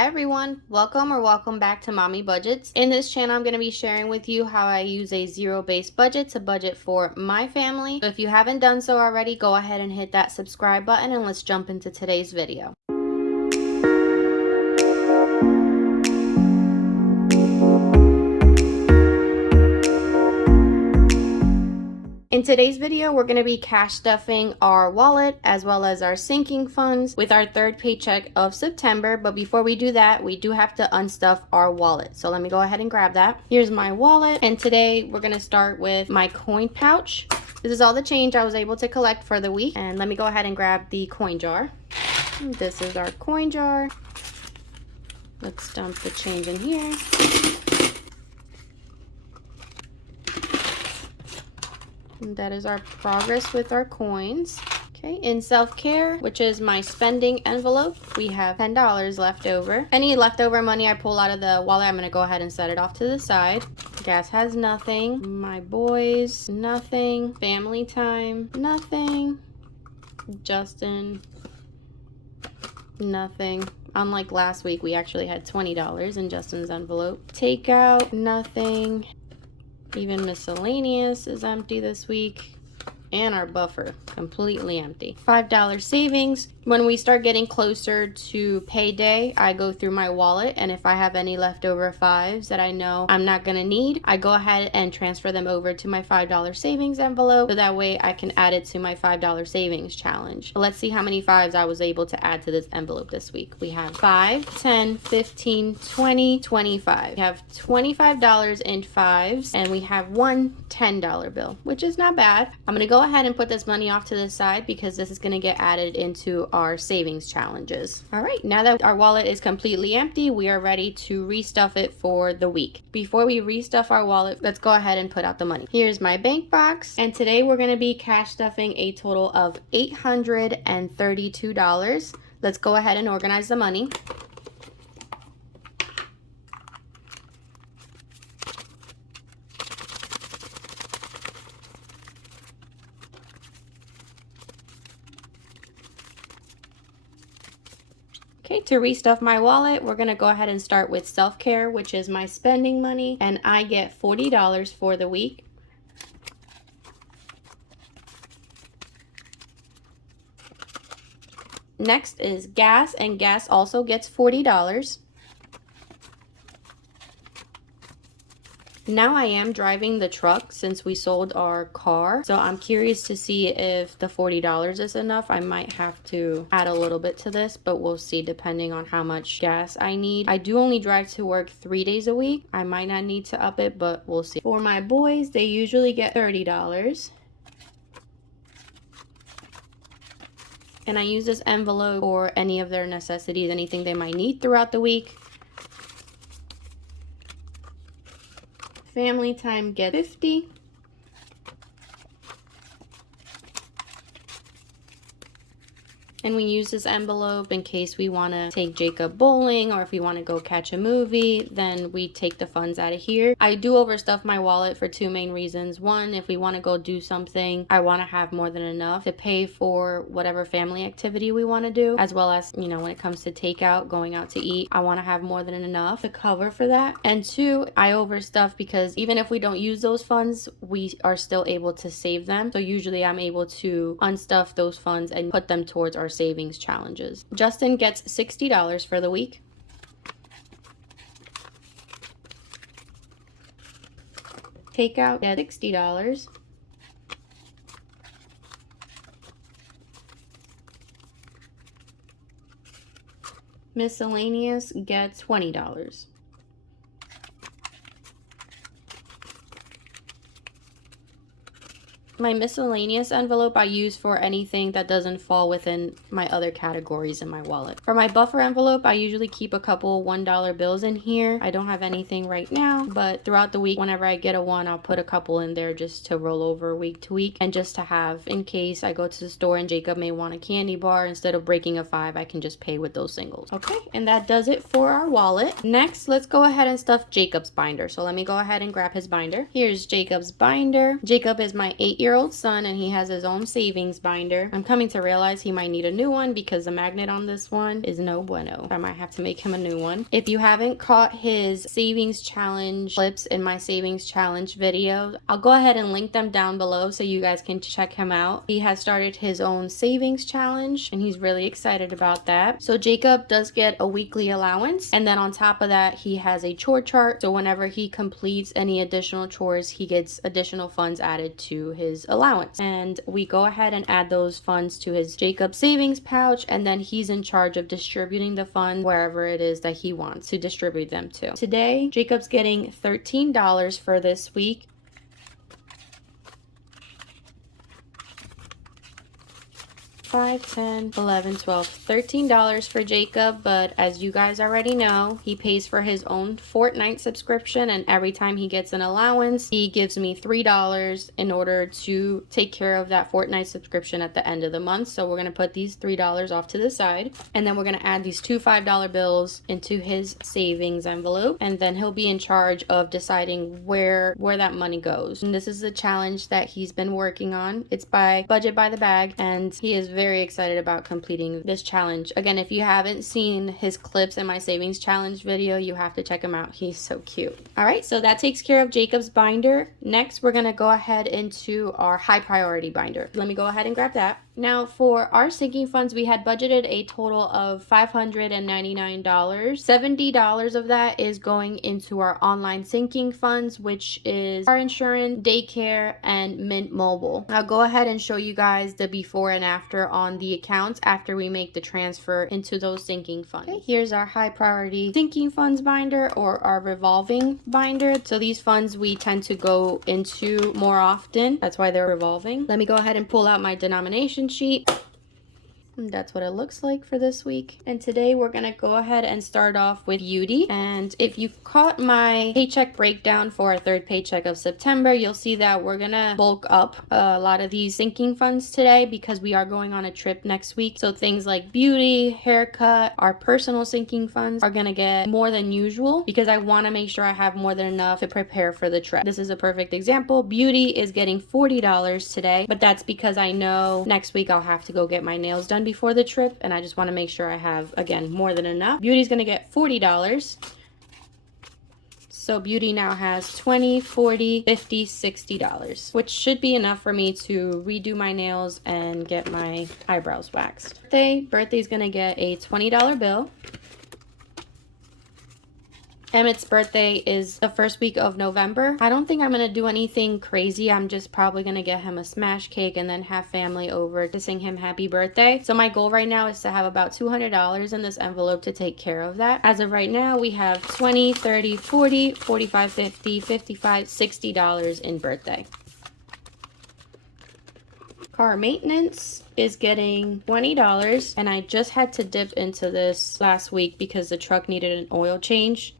Hi everyone, welcome back to Mommy Budgets. In this channel I'm going to be sharing with you how I use a zero-based budget to budget for my family. So if you haven't done so already, go ahead and hit that subscribe button and let's jump into today's video. In today's video, we're going to be cash stuffing our wallet as well as our sinking funds with our third paycheck of September. But before we do that, we do have to unstuff our wallet. So let me go ahead and grab that. Here's my wallet. And today we're going to start with my coin pouch. This is all the change I was able to collect for the week. And let me go ahead and grab the coin jar. This is our coin jar. Let's dump the change in here. And that is our progress with our coins. Okay, in self-care, which is my spending envelope, we have $10 left over. Any leftover money I pull out of the wallet, I'm gonna go ahead and set it off to the side. Gas has nothing. My boys, nothing. Family time, nothing. Justin, nothing. Unlike last week, we actually had $20 in Justin's envelope. Takeout, nothing. Even miscellaneous is empty this week. And our buffer, completely empty. $5 savings. When we start getting closer to payday, I go through my wallet, and if I have any leftover fives that I know I'm not gonna need, I go ahead and transfer them over to my $5 savings envelope, so that way I can add it to my $5 savings challenge. Let's see how many fives I was able to add to this envelope this week. We have 5, 10, 15, 20, 25. We have $25 in fives, and we have one $10 bill, which is not bad. I'm gonna go ahead and put this money off to the side because this is going to get added into our savings challenges. All right, now that our wallet is completely empty, we are ready to restuff it for the week. Before we restuff our wallet, let's go ahead and put out the money. Here's my bank box, and today we're going to be cash stuffing a total of $832. Let's go ahead and organize the money. Okay, to restuff my wallet, we're going to go ahead and start with self-care, which is my spending money, and I get $40 for the week. Next is gas, and gas also gets $40. Now I am driving the truck since we sold our car, so I'm curious to see if the $40 is enough. I might have to add a little bit to this, but we'll see depending on how much gas I need. I do only drive to work 3 days a week. I might not need to up it, but we'll see. For my boys, they usually get $30. And I use this envelope for any of their necessities, anything they might need throughout the week. Family time get $50. And we use this envelope in case we want to take Jacob bowling, or if we want to go catch a movie, then we take the funds out of here. I do overstuff my wallet for two main reasons. One, if we want to go do something, I want to have more than enough to pay for whatever family activity we want to do, as well as, you know, when it comes to takeout, going out to eat, I want to have more than enough to cover for that. And two, I overstuff because even if we don't use those funds, we are still able to save them. So usually I'm able to unstuff those funds and put them towards our savings challenges. Justin gets $60 for the week. Takeout at $60. Miscellaneous gets $20. My miscellaneous envelope I use for anything that doesn't fall within my other categories in my wallet. For my buffer envelope, I usually keep a couple $1 bills in here. I don't have anything right now, but throughout the week, whenever I get a one, I'll put a couple in there just to roll over week to week, and just to have in case I go to the store and Jacob may want a candy bar. Instead of breaking a 5, I can just pay with those singles. Okay, and that does it for our wallet. Next, let's go ahead and stuff Jacob's binder. So let me go ahead and grab his binder. Here's Jacob's binder. Jacob is my 8-year-old 8-year-old son, and he has his own savings binder. I'm coming to realize he might need a new one because the magnet on this one is no bueno. I might have to make him a new one. If you haven't caught his savings challenge clips in my savings challenge video, I'll go ahead and link them down below so you guys can check him out. He has started his own savings challenge and he's really excited about that. So Jacob does get a weekly allowance, and then on top of that he has a chore chart, so whenever he completes any additional chores he gets additional funds added to his allowance, and we go ahead and add those funds to his Jacob savings pouch, and then he's in charge of distributing the funds wherever it is that he wants to distribute them to. Today Jacob's getting $13 for this week. 5, 10, 11, 12, $13 for Jacob, but as you guys already know, he pays for his own Fortnite subscription, and every time he gets an allowance, he gives me $3 in order to take care of that Fortnite subscription at the end of the month. So we're going to put these $3 off to the side, and then we're going to add these two $5 bills into his savings envelope, and then he'll be in charge of deciding where that money goes. And this is a challenge that he's been working on. It's by Budget by the Bag, and he is very excited about completing this challenge. Again, if you haven't seen his clips in my savings challenge video, you have to check him out. He's so cute. All right, so that takes care of Jacob's binder. Next, we're gonna go ahead into our high priority binder. Let me go ahead and grab that. Now for our sinking funds, we had budgeted a total of $599. $70 of that is going into our online sinking funds, which is car insurance, daycare, and Mint Mobile. I'll go ahead and show you guys the before and after on the accounts after we make the transfer into those sinking funds. Okay, here's our high priority sinking funds binder, or our revolving binder. So these funds we tend to go into more often. That's why they're revolving. Let me go ahead and pull out my denomination sheet. That's what it looks like for this week. And today we're gonna go ahead and start off with beauty. And if you caught my paycheck breakdown for our third paycheck of September, you'll see that we're gonna bulk up a lot of these sinking funds today because we are going on a trip next week. So things like beauty, haircut, our personal sinking funds are gonna get more than usual because I want to make sure I have more than enough to prepare for the trip. This is a perfect example. Beauty is getting $40 today, but that's because I know next week I'll have to go get my nails done before the trip, and I just want to make sure I have, again, more than enough. Beauty's gonna get $40. So beauty now has $20, $40, $50, $60, which should be enough for me to redo my nails and get my eyebrows waxed. Birthday's gonna get a $20 bill. Emmett's birthday is the first week of November. I don't think I'm going to do anything crazy. I'm just probably going to get him a smash cake and then have family over to sing him happy birthday. So my goal right now is to have about $200 in this envelope to take care of that. As of right now, we have $20, $30, $40, $45, $50, $55, $60 in birthday. Car maintenance is getting $20, and I just had to dip into this last week because the truck needed an oil change.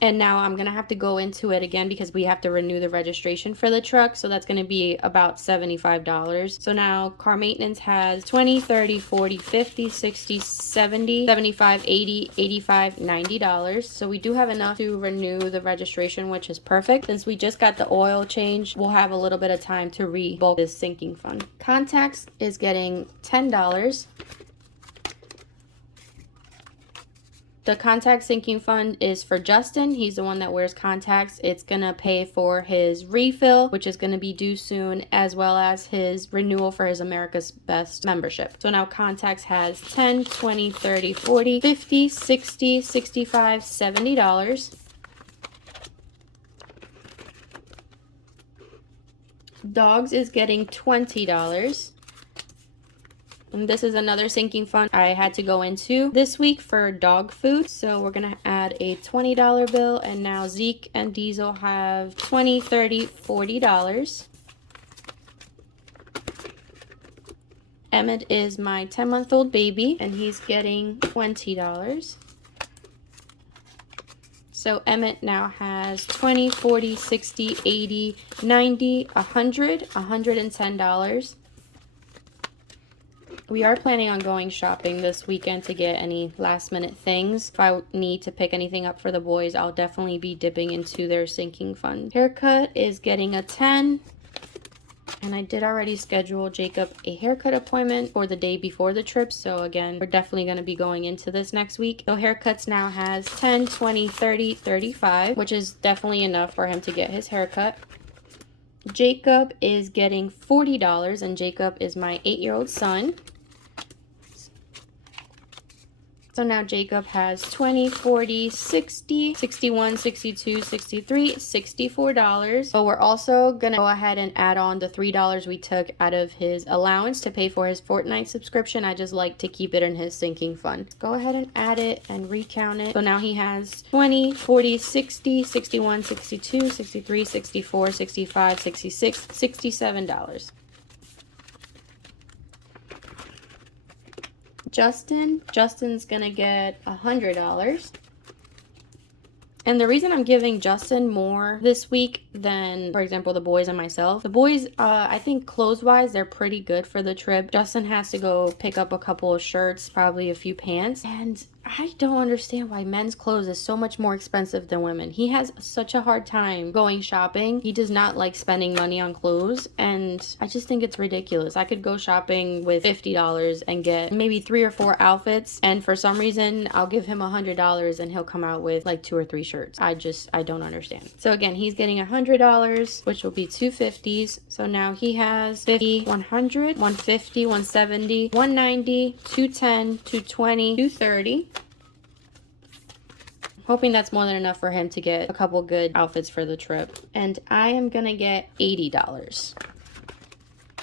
And now I'm going to have to go into it again because we have to renew the registration for the truck. So that's going to be about $75. So now car maintenance has $20, $30, $40, $50, $60, $70, $75, $80, $85, $90. So we do have enough to renew the registration, which is perfect. Since we just got the oil change, we'll have a little bit of time to rebulk this sinking fund. Contacts is getting $10. The contact sinking fund is for Justin. He's the one that wears contacts. It's gonna pay for his refill, which is gonna be due soon, as well as his renewal for his America's Best membership. So now contacts has $10, $20, $30, $40, $50, $60, $65, $70. Dogs is getting $20. And this is another sinking fund I had to go into this week for dog food. So we're going to add a $20 bill. And now Zeke and Diesel have $20, $30, $40. Emmett is my 10-month-old baby, and he's getting $20. So Emmett now has $20, $40, $60, $80, $90, $100, $110. We are planning on going shopping this weekend to get any last minute things. If I need to pick anything up for the boys, I'll definitely be dipping into their sinking fund. Haircut is getting a $10. And I did already schedule Jacob a haircut appointment for the day before the trip. So again, we're definitely going to be going into this next week. So haircuts now has 10, 20, 30, 35, which is definitely enough for him to get his haircut. Jacob is getting $40, and Jacob is my 8-year-old son. So now Jacob has 20, 40, 60, 61, 62, 63, $64. But we're also going to go ahead and add on the $3 we took out of his allowance to pay for his Fortnite subscription. I just like to keep it in his sinking fund. Go ahead and add it and recount it. So now he has 20, 40, 60, 61, 62, 63, 64, 65, 66, $67. Justin's gonna get $100. And the reason I'm giving Justin more this week than, for example, the boys and myself, the boys, I think clothes-wise, they're pretty good for the trip. Justin has to go pick up a couple of shirts, probably a few pants, and I don't understand why men's clothes is so much more expensive than women. He has such a hard time going shopping. He does not like spending money on clothes, and I just think it's ridiculous. I could go shopping with $50 and get maybe 3 or 4 outfits, and for some reason, I'll give him $100 and he'll come out with like 2 or 3 shirts. I don't understand. So again, he's getting $100, which will be 2 50s. So now he has 50, 100, 150, 170, 190, 210, 220, 230. Hoping that's more than enough for him to get a couple good outfits for the trip. And I am gonna get $80.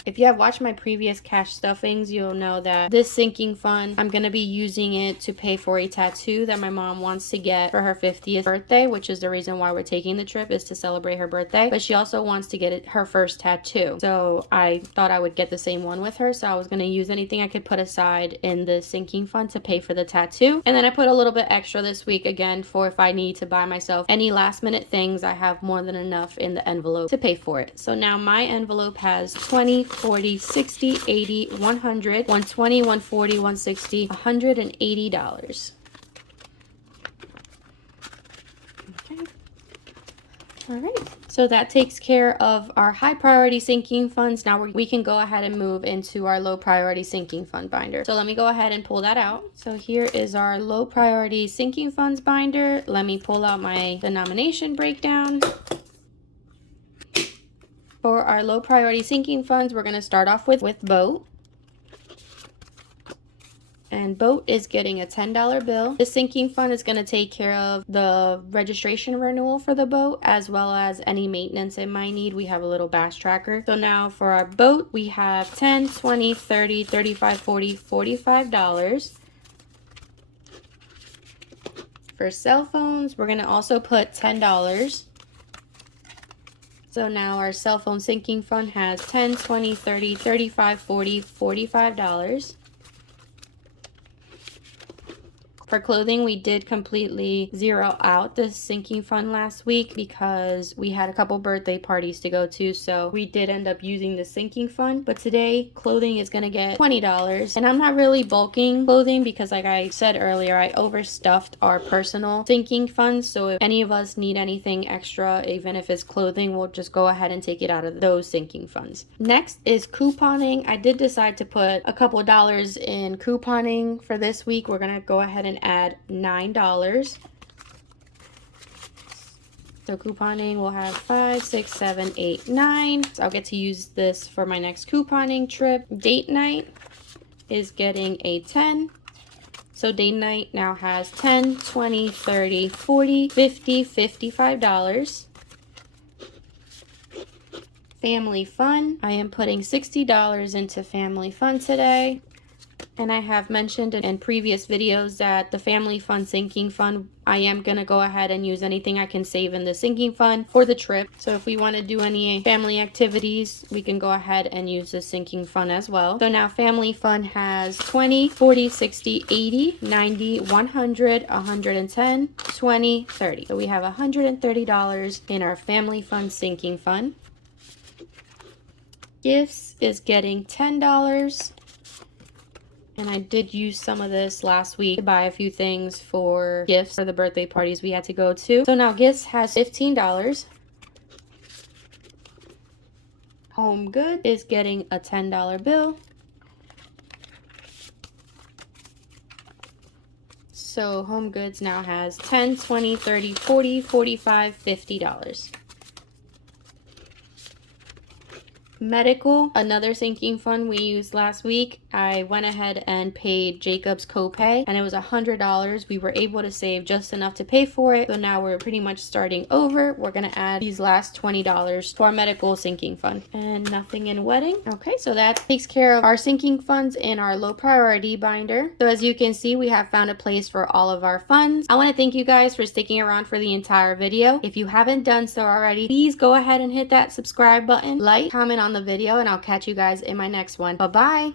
If you have watched my previous cash stuffings, you'll know that this sinking fund, I'm going to be using it to pay for a tattoo that my mom wants to get for her 50th birthday, which is the reason why we're taking the trip, is to celebrate her birthday. But she also wants to get her first tattoo. So I thought I would get the same one with her. So I was going to use anything I could put aside in the sinking fund to pay for the tattoo. And then I put a little bit extra this week again for if I need to buy myself any last minute things. I have more than enough in the envelope to pay for it. So now my envelope has 20, 40, 60, 80, 100, 120, 140, 160, $180. Okay. All right. So that takes care of our high priority sinking funds. Now we can go ahead and move into our low priority sinking fund binder. So let me go ahead and pull that out. So here is our low priority sinking funds binder. Let me pull out my denomination breakdown. For our low priority sinking funds, we're going to start off with Boat. And Boat is getting a $10 bill. The sinking fund is going to take care of the registration renewal for the boat, as well as any maintenance it might need. We have a little bass tracker. So now for our boat, we have 10, 20, 30, 35, 40, $45. For cell phones, we're going to also put $10. So now our cell phone sinking fund has 10, 20, 30, 35, 40, $45. For clothing, we did completely zero out the sinking fund last week because we had a couple birthday parties to go to, so we did end up using the sinking fund. But today, clothing is going to get $20. And I'm not really bulking clothing because, like I said earlier, I overstuffed our personal sinking funds. So if any of us need anything extra, even if it's clothing, we'll just go ahead and take it out of those sinking funds. Next is couponing. I did decide to put a couple dollars in couponing for this week. We're going to go ahead and add $9. So couponing will have 5, 6, 7, 8, 9. So I'll get to use this for my next couponing trip. Date night is getting a 10. So date night now has 10, 20, 30, 40, 50, $55. Family fun. I am putting $60 into family fun today. And I have mentioned in previous videos that the family fund sinking fund, I am going to go ahead and use anything I can save in the sinking fund for the trip. So if we want to do any family activities, we can go ahead and use the sinking fund as well. So now family fund has 20, 40, 60, 80, 90, 100, 110, 20, 30. So we have $130 in our family fund sinking fund. Gifts is getting $10. And I did use some of this last week to buy a few things for gifts for the birthday parties we had to go to. So now gifts has $15. Home Good is getting a $10 bill. So Home Goods now has $10, $20, $30, $40, $45, $50. Medical, another sinking fund we used last week. I went ahead and paid Jacob's copay, and it was $100. We were able to save just enough to pay for it, so now we're pretty much starting over. We're gonna add these last $20 to our medical sinking fund. And nothing in wedding. Okay, so that takes care of our sinking funds in our low priority binder. So as you can see, we have found a place for all of our funds. I want to thank you guys for sticking around for the entire video. If you haven't done so already, please go ahead and hit that subscribe button, like, comment on the video, and I'll catch you guys in my next one. Bye-bye.